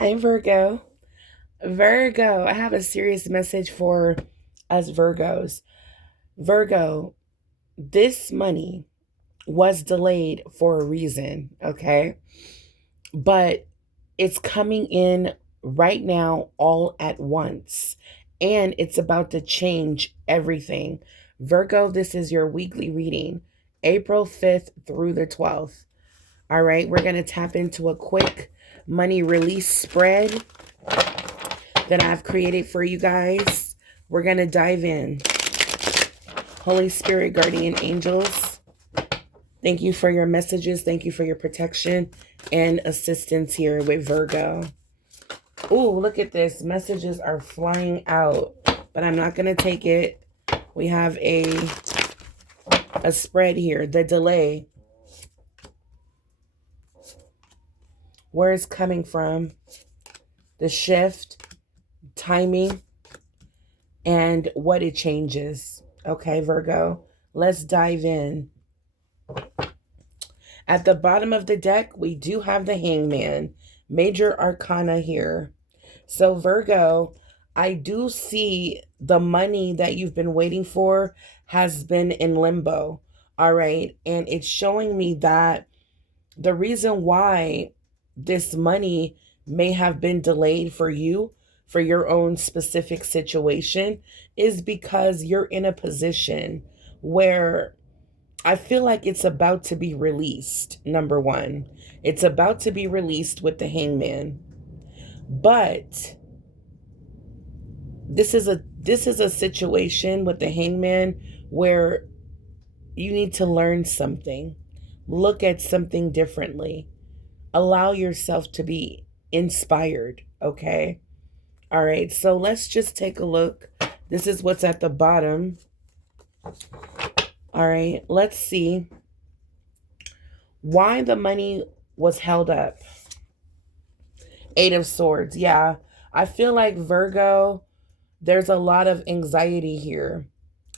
Hi, Virgo. Virgo, I have a serious message for us Virgos. Virgo, this money was delayed for a reason, okay? But it's coming in right now all at once, and it's about to change everything. Virgo, this is your weekly reading, April 5th through the 12th. All right, we're going to tap into a quick money release spread that I've created for you guys. We're going to dive in. Holy Spirit, guardian angels, thank you for your messages. Thank you for your protection and assistance here with Virgo. Ooh, look at this. Messages are flying out, but I'm not going to take it. We have a spread here. The delay. Where it's coming from. The shift. Timing. And what it changes. Okay, Virgo. Let's dive in. At the bottom of the deck, we do have the Hangman, major arcana here. So, Virgo, I do see the money that you've been waiting for has been in limbo. All right. And it's showing me that the reason why this money may have been delayed for you, for your own specific situation, is because you're in a position where I feel like it's about to be released. Number one, it's about to be released with the Hangman. But this is a situation with the Hangman where you need to learn something. Look at something differently. Allow yourself to be inspired, okay? All right. So let's just take a look. This is what's at the bottom. All right. Let's see why the money was held up. Eight of Swords. Yeah. I feel like Virgo, there's a lot of anxiety here.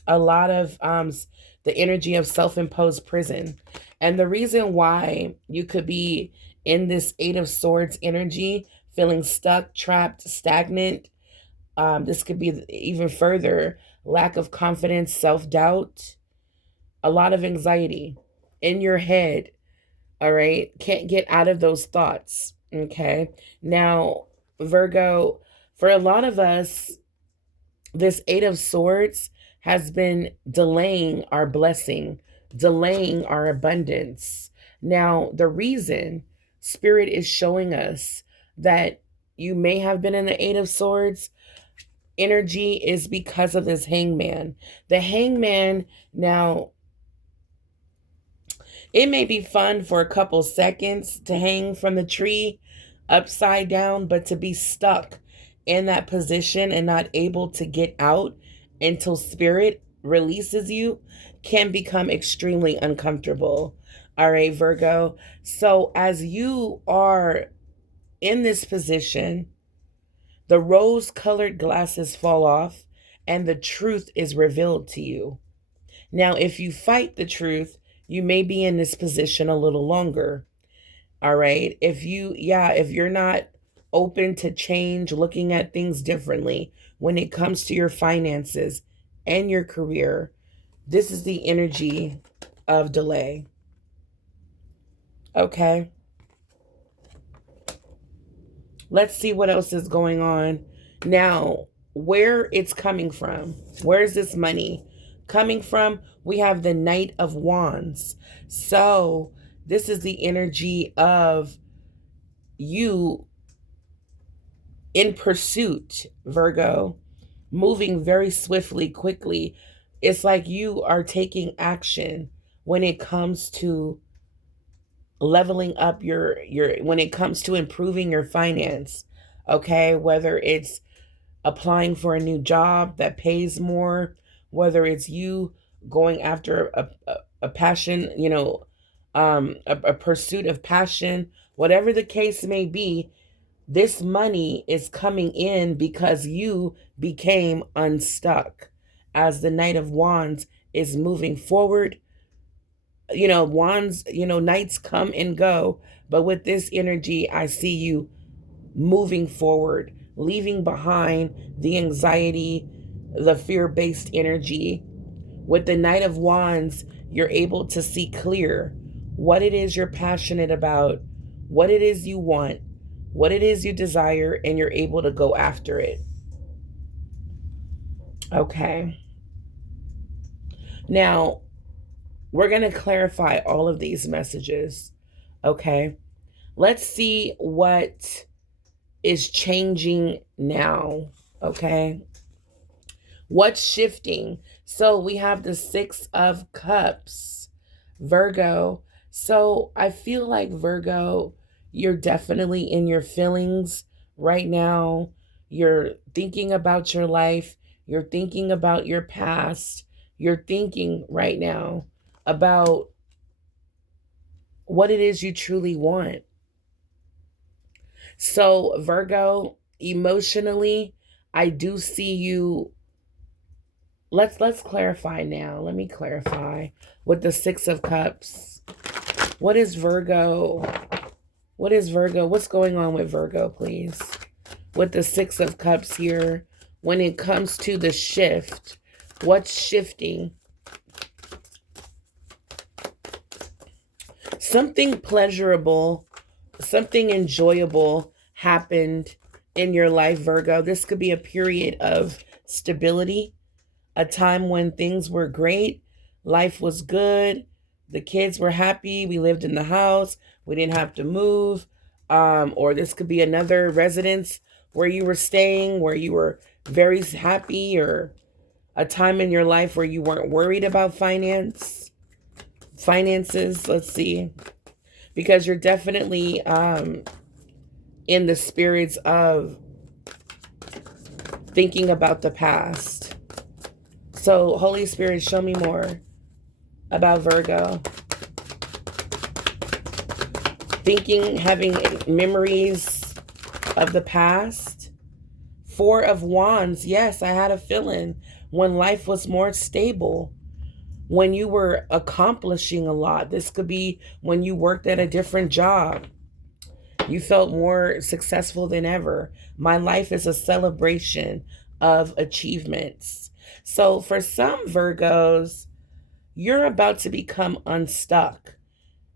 A lot of the energy of self-imposed prison. And the reason why you could be in this Eight of Swords energy, feeling stuck, trapped, stagnant, this could be even further lack of confidence, self-doubt, a lot of anxiety in your head. All right. Can't get out of those thoughts. Okay. Now, Virgo, for a lot of us, this Eight of Swords has been delaying our blessing, delaying our abundance. Now, the reason Spirit is showing us that you may have been in the Eight of Swords energy is because of this Hangman. The Hangman, now, it may be fun for a couple seconds to hang from the tree upside down, but to be stuck in that position and not able to get out until Spirit releases you can become extremely uncomfortable. All right, Virgo. So as you are in this position, the rose-colored glasses fall off and the truth is revealed to you. Now, if you fight the truth, you may be in this position a little longer. All right. If you're not open to change, looking at things differently when it comes to your finances and your career, this is the energy of delay. Okay. Let's see what else is going on. Now, where it's coming from. Where's this money coming from? We have the Knight of Wands. So, this is the energy of you in pursuit, Virgo, moving very swiftly, quickly. It's like you are taking action when it comes to leveling up your when it comes to improving your finance. Okay, whether it's applying for a new job that pays more, whether it's you going after a passion, a pursuit of passion, whatever the case may be, this money is coming in because you became unstuck. As the Knight of Wands is moving forward, wands, knights come and go, but with this energy, I see you moving forward, leaving behind the anxiety, the fear-based energy. With the Knight of Wands, you're able to see clear what it is you're passionate about, what it is you want, what it is you desire, and you're able to go after it. Okay. Now, we're going to clarify all of these messages. Okay. Let's see what is changing now. Okay. What's shifting? So we have the Six of Cups, Virgo. So I feel like Virgo, you're definitely in your feelings right now. You're thinking about your life. You're thinking about your past. You're thinking right now about what it is you truly want. So, Virgo, emotionally, I do see you. Let's clarify now. Let me clarify with the Six of Cups. What is Virgo? What is Virgo? What's going on with Virgo, please? With the Six of Cups here, when it comes to the shift, what's shifting? Something pleasurable, something enjoyable happened in your life, Virgo. This could be a period of stability, a time when things were great, life was good, the kids were happy, we lived in the house, we didn't have to move. Or this could be another residence where you were staying, where you were very happy, or a time in your life where you weren't worried about finances. Let's see. Because you're definitely in the spirits of thinking about the past. So, Holy Spirit, show me more about Virgo. Thinking, having memories of the past. Four of Wands. Yes, I had a feeling when life was more stable, when you were accomplishing a lot. This could be when you worked at a different job. You felt more successful than ever. My life is a celebration of achievements. So for some Virgos, you're about to become unstuck,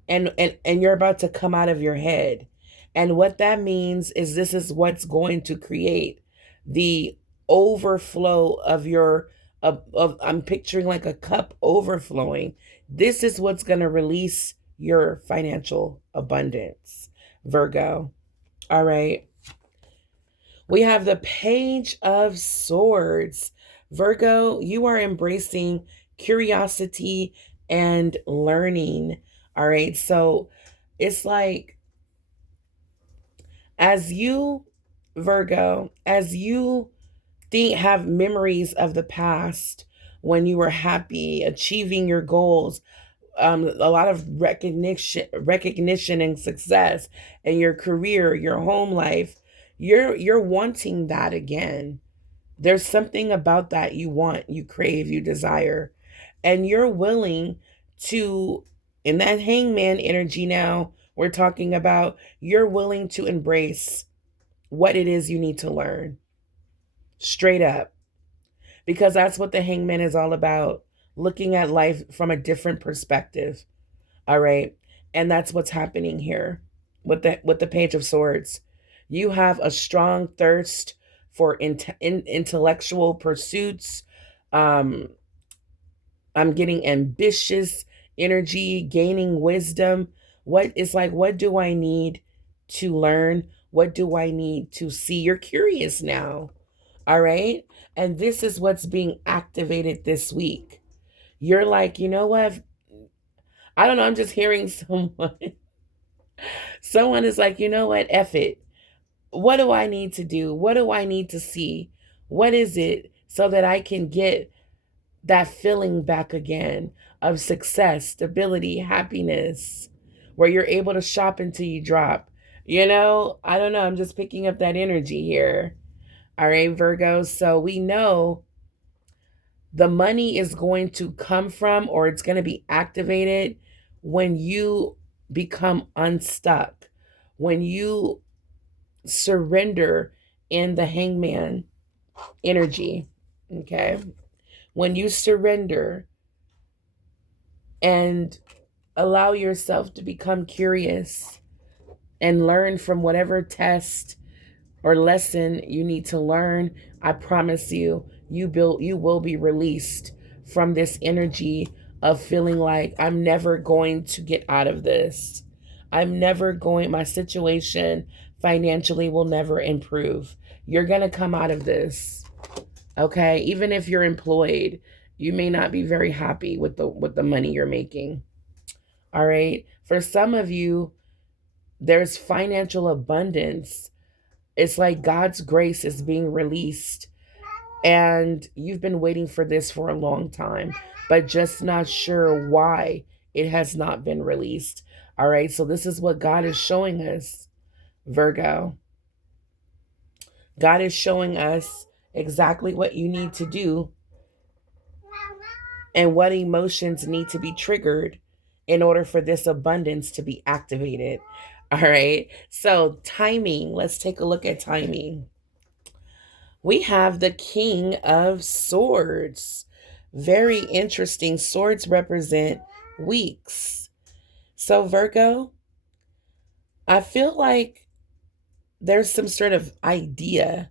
and you're about to come out of your head. And what that means is this is what's going to create the overflow of your of I'm picturing like a cup overflowing. This is what's going to release your financial abundance, Virgo. All right. We have the Page of Swords. Virgo, you are embracing curiosity and learning. All right. So it's like, as you, Virgo, as you have memories of the past when you were happy, achieving your goals, a lot of recognition and success in your career, your home life, you're wanting that again. There's something about that you want, you crave, you desire, and you're willing to, in that hangman energy now, we're talking about, you're willing to embrace what it is you need to learn straight up, because that's what the hangman is all about, looking at life from a different perspective. All right. And that's what's happening here with the Page of Swords. You have a strong thirst for intellectual pursuits. Um, I'm getting ambitious energy, gaining wisdom. What is like, what do I need to learn? What do I need to see? You're curious now. All right. And this is what's being activated this week. You're like, you know what? I don't know. I'm just hearing someone. Someone is like, you know what? F it. What do I need to do? What do I need to see? What is it so that I can get that feeling back again of success, stability, happiness, where you're able to shop until you drop? You know, I don't know. I'm just picking up that energy here. All right, Virgo. So we know the money is going to come from, or it's going to be activated when you become unstuck, when you surrender in the hangman energy. Okay. When you surrender and allow yourself to become curious and learn from whatever test or lesson you need to learn, I promise you, you will be released from this energy of feeling like I'm never going to get out of this. My situation financially will never improve. You're going to come out of this. Okay? Even if you're employed, you may not be very happy with the money you're making. All right? For some of you, there's financial abundance. It's like God's grace is being released, and you've been waiting for this for a long time, but just not sure why it has not been released. All right, so this is what God is showing us, Virgo. God is showing us exactly what you need to do and what emotions need to be triggered in order for this abundance to be activated. All right, so timing, let's take a look at timing. We have the King of Swords. Very interesting. Swords represent weeks. So, Virgo, I feel like there's some sort of idea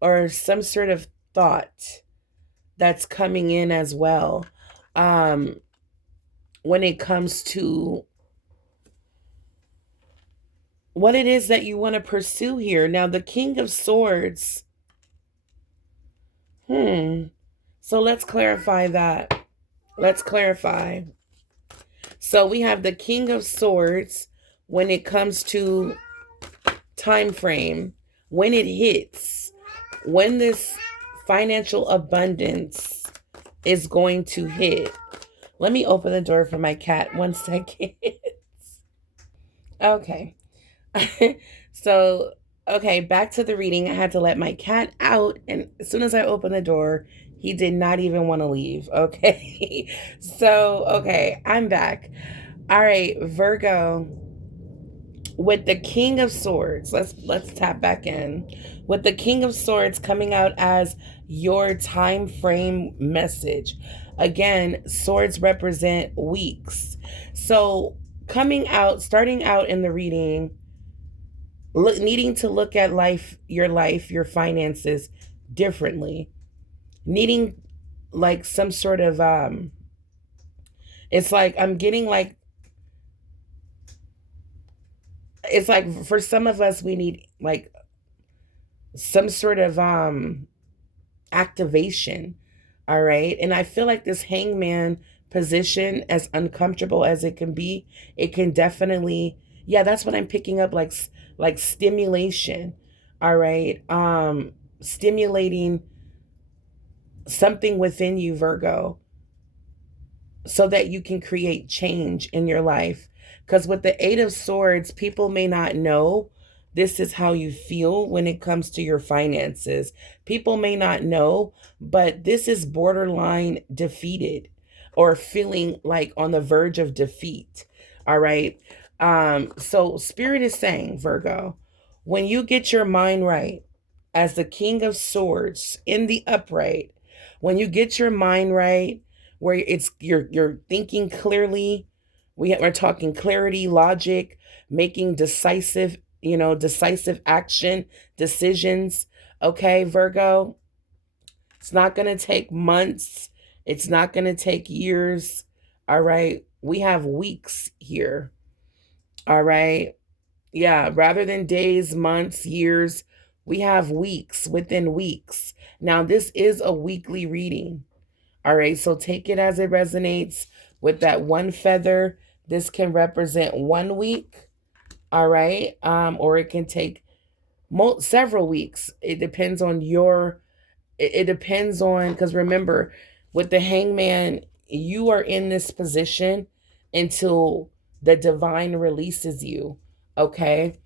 or some sort of thought that's coming in as well, um, when it comes to what it is that you want to pursue here. Now, the King of Swords, hmm. So let's clarify that. Let's clarify. So we have the King of Swords when it comes to time frame, when it hits, when this financial abundance is going to hit. Let me open the door for my cat 1 second. Okay. So, okay, back to the reading. I had to let my cat out, and as soon as I opened the door, he did not even want to leave. Okay. So, okay, I'm back. All right, Virgo, with the King of Swords, let's tap back in. With the King of Swords coming out as your time frame message. Again, swords represent weeks. So, starting out in the reading, needing to look at life, your finances differently. Needing like some sort of it's like I'm getting like it's like for some of us we need like some sort of activation. All right, and I feel like this hangman position, as uncomfortable as it can be, it can definitely, yeah, that's what I'm picking up, like stimulation. All right, stimulating something within you, Virgo, so that you can create change in your life. Because with the Eight of Swords, people may not know this is how you feel when it comes to your finances. People may not know, but this is borderline defeated or feeling like on the verge of defeat. All right. So Spirit is saying, Virgo, when you get your mind right as the King of Swords in the upright, when you get your mind right, where you're thinking clearly, we're talking clarity, logic, making decisive action, decisions. Okay, Virgo, it's not going to take months. It's not going to take years. All right. We have weeks here. All right. Yeah. Rather than days, months, years, we have weeks within weeks. Now, this is a weekly reading. All right. So take it as it resonates. With that one feather, this can represent 1 week. All right. Or it can take several weeks. It depends on it depends on, because remember, with the hangman, you are in this position until the divine releases you. Okay.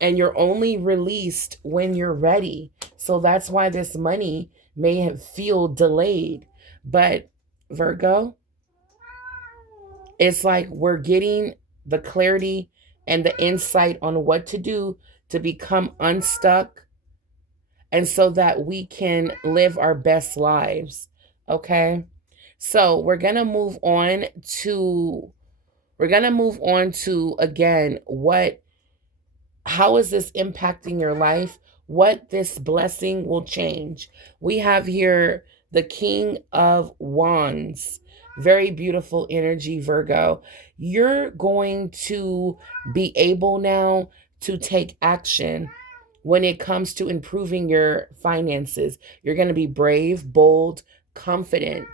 And you're only released when you're ready. So that's why this money may have feel delayed. But Virgo, it's like we're getting the clarity and the insight on what to do to become unstuck, and so that we can live our best lives. Okay? So, we're going to move on to again what how is this impacting your life? What this blessing will change. We have here the King of Wands. Very beautiful energy, Virgo. You're going to be able now to take action when it comes to improving your finances. You're going to be brave, bold, confident.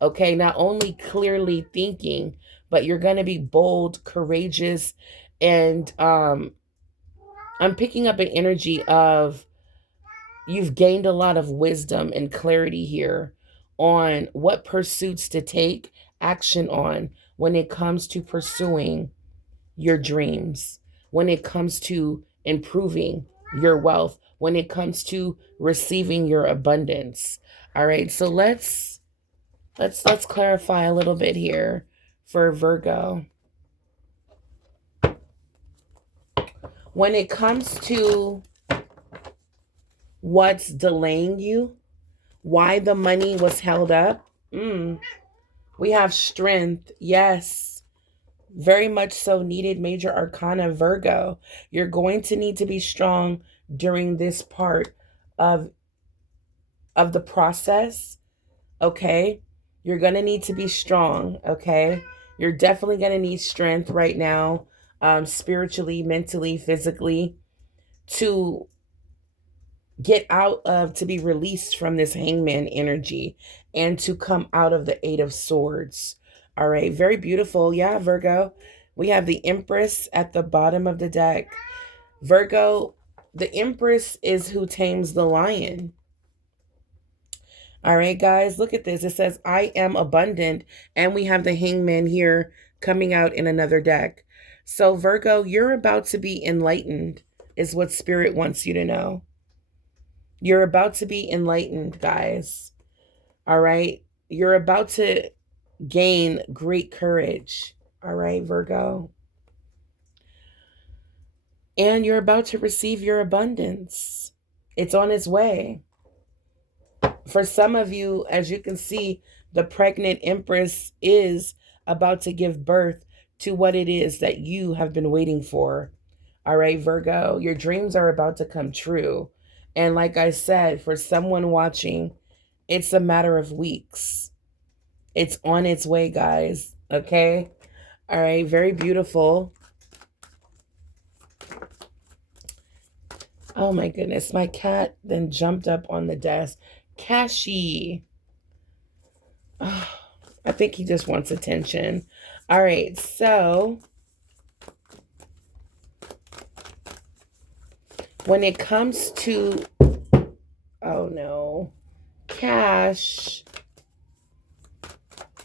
Okay, not only clearly thinking, but you're going to be bold, courageous, and I'm picking up an energy of you've gained a lot of wisdom and clarity here on what pursuits to take action on when it comes to pursuing your dreams, when it comes to improving your wealth, when it comes to receiving your abundance. All right, so let's clarify a little bit here for Virgo. When it comes to what's delaying you, why the money was held up. We have strength. Yes. Very much so needed. Major Arcana, Virgo. You're going to need to be strong during this part of the process. Okay. You're going to need to be strong. Okay. You're definitely going to need strength right now, spiritually, mentally, physically, to to be released from this hangman energy and to come out of the Eight of Swords. All right, very beautiful. Yeah, Virgo. We have the Empress at the bottom of the deck. Virgo, the Empress is who tames the lion. All right, guys, look at this. It says, I am abundant. And we have the hangman here coming out in another deck. So, Virgo, you're about to be enlightened, is what Spirit wants you to know. You're about to be enlightened, guys. All right. You're about to gain great courage. All right, Virgo. And you're about to receive your abundance. It's on its way. For some of you, as you can see, the pregnant Empress is about to give birth to what it is that you have been waiting for. All right, Virgo, your dreams are about to come true. And like I said, for someone watching, it's a matter of weeks. It's on its way, guys. Okay? All right, very beautiful. Oh my goodness, my cat then jumped up on the desk. Cashy. Oh, I think he just wants attention. All right, so when it comes to, oh no, Cash.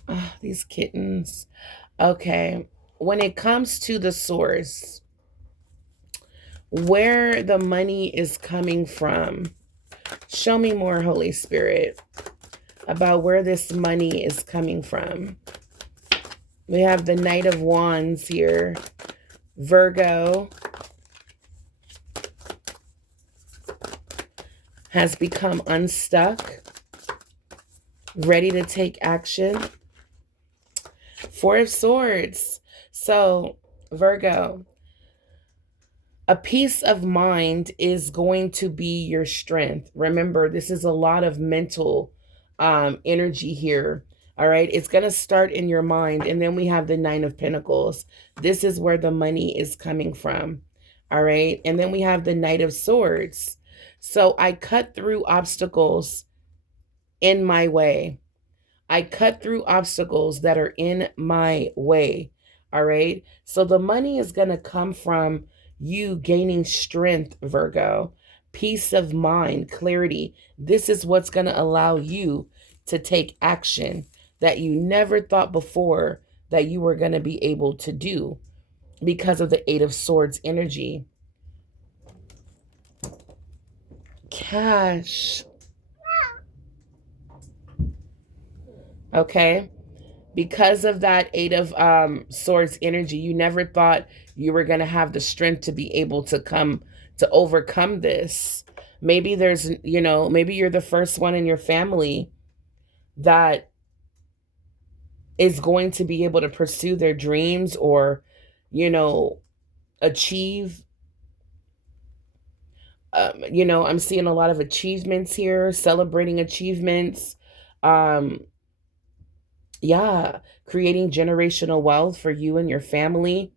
Oh, these kittens. Okay, when it comes to the source, where the money is coming from, show me more, Holy Spirit, about where this money is coming from. We have the Knight of Wands here. Virgo has become unstuck, ready to take action. Four of Swords. So, Virgo, a peace of mind is going to be your strength. Remember, this is a lot of mental energy here. All right. It's going to start in your mind. And then we have the Nine of Pentacles. This is where the money is coming from. All right. And then we have the Knight of Swords. So I cut through obstacles in my way. I cut through obstacles that are in my way. All right. So the money is going to come from you gaining strength, Virgo, peace of mind, clarity. This is what's going to allow you to take action that you never thought before that you were going to be able to do because of the Eight of Swords energy. Cash. Okay. Because of that Eight of Swords energy, you never thought you were going to have the strength to be able to overcome this. Maybe there's, maybe you're the first one in your family that is going to be able to pursue their dreams, or, you know, achieve. I'm seeing a lot of achievements here, celebrating achievements. Um, yeah, creating generational wealth for you and your family,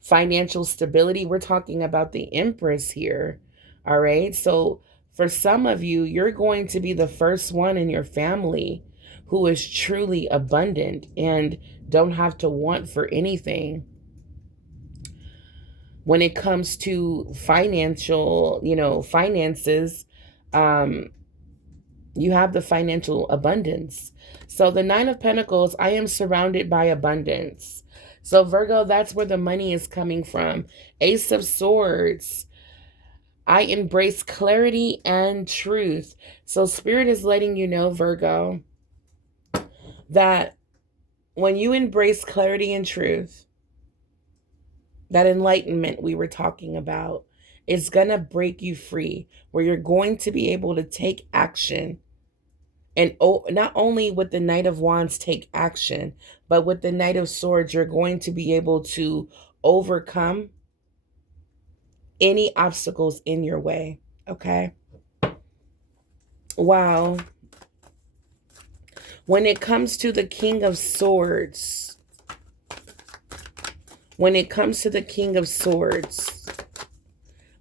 financial stability. We're talking about the Empress here. All right. So for some of you, you're going to be the first one in your family who is truly abundant and don't have to want for anything. When it comes to finances, um, you have the financial abundance. So the Nine of Pentacles, I am surrounded by abundance. So Virgo, that's where the money is coming from. Ace of Swords, I embrace clarity and truth. So Spirit is letting you know, Virgo, that when you embrace clarity and truth, that enlightenment we were talking about is going to break you free, where you're going to be able to take action. And not only with the Knight of Wands take action, but with the Knight of Swords, you're going to be able to overcome any obstacles in your way. Okay? Wow. When it comes to the King of Swords,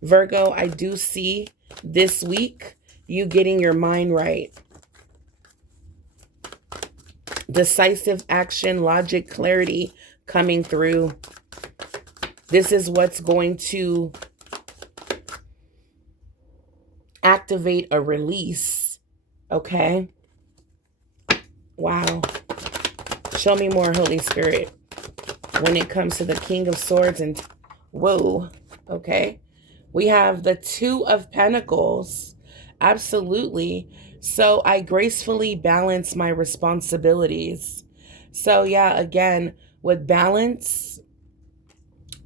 Virgo, I do see this week you getting your mind right. Decisive action, logic, clarity coming through. This is what's going to activate a release. Okay? Wow. Show me more, Holy Spirit. When it comes to the King of Swords and... Whoa. Okay? We have the Two of Pentacles. Absolutely. So I gracefully balance my responsibilities. So yeah, again, with balance,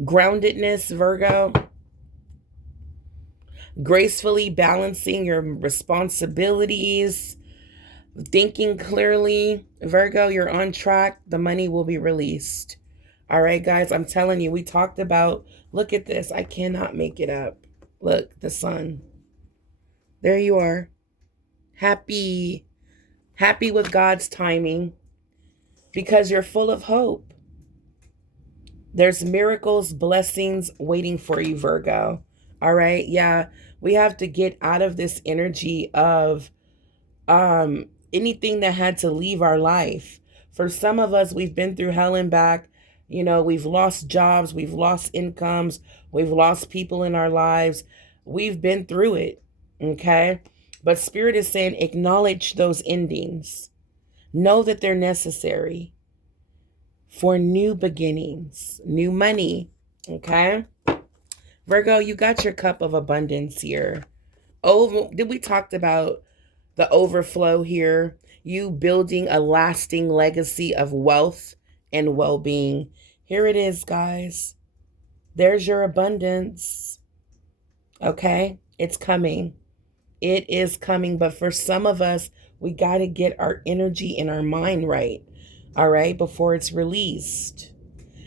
groundedness, Virgo, gracefully balancing your responsibilities, thinking clearly, Virgo, you're on track. The money will be released. All right, guys, I'm telling you, we talked about, look at this. I cannot make it up. Look, the sun. There you are. Happy with God's timing, because you're full of hope. There's miracles, blessings waiting for you, Virgo. All right. Yeah. We have to get out of this energy of anything that had to leave our life. For some of us, we've been through hell and back. We've lost jobs, we've lost incomes, we've lost people in our lives. We've been through it. Okay. But Spirit is saying, acknowledge those endings. Know that they're necessary for new beginnings, new money. Okay. Virgo, you got your cup of abundance here. We talked about the overflow here? You building a lasting legacy of wealth and well-being. Here it is, guys. There's your abundance. Okay? It's coming. It is coming. But for some of us, we got to get our energy and our mind right. All right? Before it's released.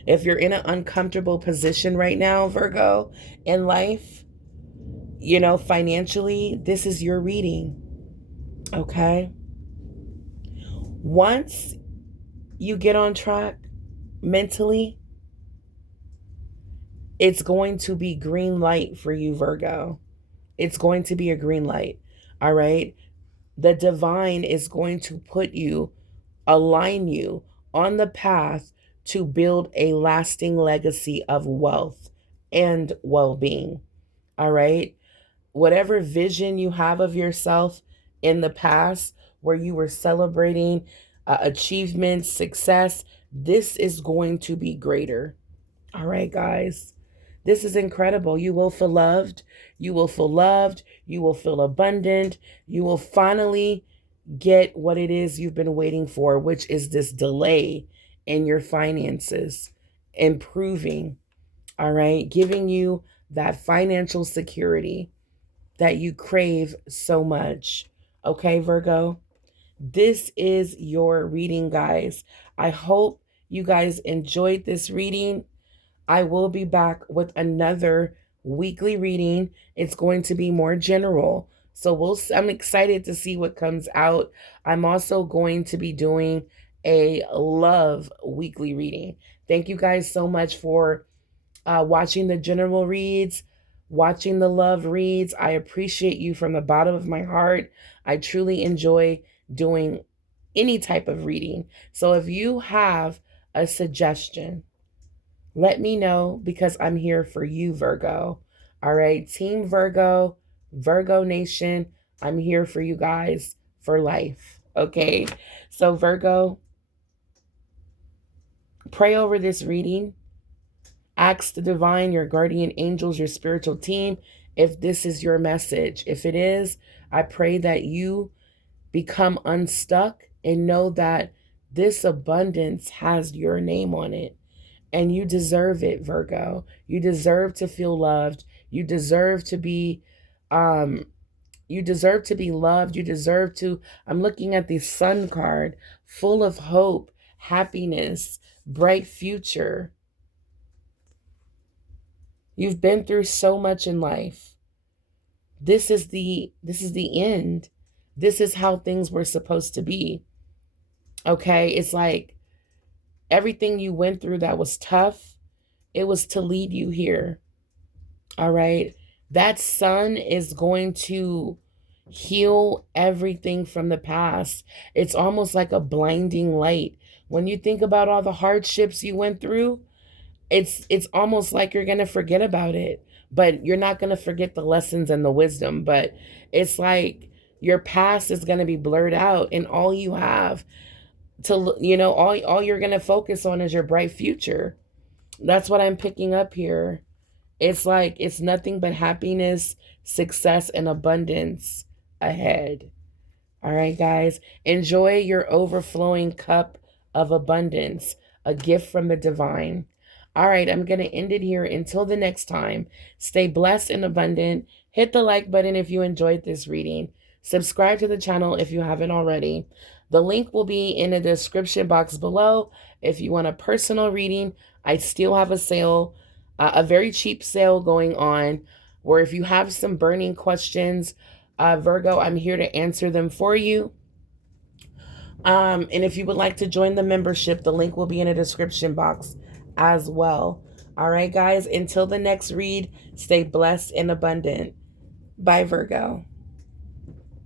If you're in an uncomfortable position right now, Virgo, in life, financially, this is your reading. Okay? Once you get on track mentally, it's going to be green light for you, Virgo. It's going to be a green light. All right? The divine is going to align you on the path to build a lasting legacy of wealth and well-being. All right? Whatever vision you have of yourself in the past, where you were celebrating achievements, success, this is going to be greater. All right, guys. This is incredible. You will feel loved. You will feel loved. You will feel abundant. You will finally get what it is you've been waiting for, which is this delay in your finances, improving, all right, giving you that financial security that you crave so much. Okay, Virgo? This is your reading, guys. I hope you guys enjoyed this reading. I will be back with another weekly reading. It's going to be more general. So I'm excited to see what comes out. I'm also going to be doing a love weekly reading. Thank you guys so much for watching the general reads, watching the love reads. I appreciate you from the bottom of my heart. I truly enjoy doing any type of reading. So if you have a suggestion, let me know because I'm here for you, Virgo. All right, Team Virgo, Virgo Nation, I'm here for you guys for life. Okay, so Virgo, pray over this reading. Ask the divine, your guardian angels, your spiritual team, if this is your message. If it is, I pray that you become unstuck and know that this abundance has your name on it. And you deserve it, Virgo. You deserve to feel loved. You deserve to be um you deserve to be loved. You deserve to, I'm looking at the sun card, full of hope, happiness, bright future. You've been through so much in life. This is the end. This is how things were supposed to be. Okay? It's like everything you went through that was tough, it was to lead you here. All right? That sun is going to heal everything from the past. It's almost like a blinding light. When you think about all the hardships you went through, it's almost like you're going to forget about it, but you're not going to forget the lessons and the wisdom, but it's like your past is going to be blurred out and all you have to, all you're going to focus on is your bright future. That's what I'm picking up here. It's like it's nothing but happiness, success, and abundance ahead. All right, guys, enjoy your overflowing cup of abundance, a gift from the divine. All right, I'm going to end it here. Until the next time, stay blessed and abundant. Hit the like button if you enjoyed this reading. Subscribe to the channel if you haven't already. The link will be in the description box below. If you want a personal reading, I still have a sale, a very cheap sale going on, where if you have some burning questions, Virgo, I'm here to answer them for you. And if you would like to join the membership, the link will be in the description box as well. All right, guys, until the next read, stay blessed and abundant. Bye, Virgo.